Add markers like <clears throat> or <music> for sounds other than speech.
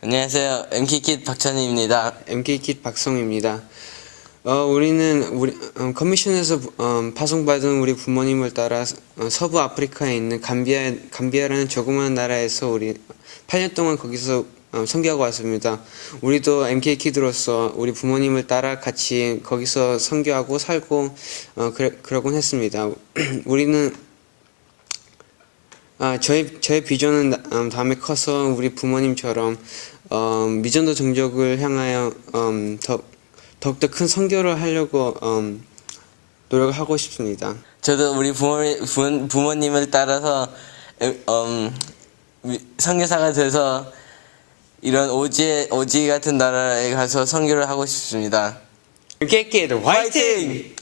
안녕하세요. MKKid 박찬희입니다. MK킷 박성입니다. 어, 우리는 우리 어, 커미션에서 어, 파송받은 우리 부모님을 따라 어, 서부 아프리카에 있는 감비아 감비아라는 조그마한 나라에서 우리 8년 동안 거기서 어, 선교하고 왔습니다. 우리도 MK키드로서 우리 부모님을 따라 같이 거기서 선교하고 살고 어, 그래, 그러곤 했습니다. <clears throat> 우리는 아, 저의 저의 비전은 음, 다음에 커서 우리 부모님처럼 음, 미전도 정적을 향하여 음, 더 더욱더 큰 선교를 하려고 음, 노력하고 싶습니다. 저도 우리 부모, 부, 부모님을 따라서 음, 음, 미- 선교사가 돼서 이런 오지 오지 같은 나라에 가서 선교를 하고 싶습니다. MK키드 화이팅!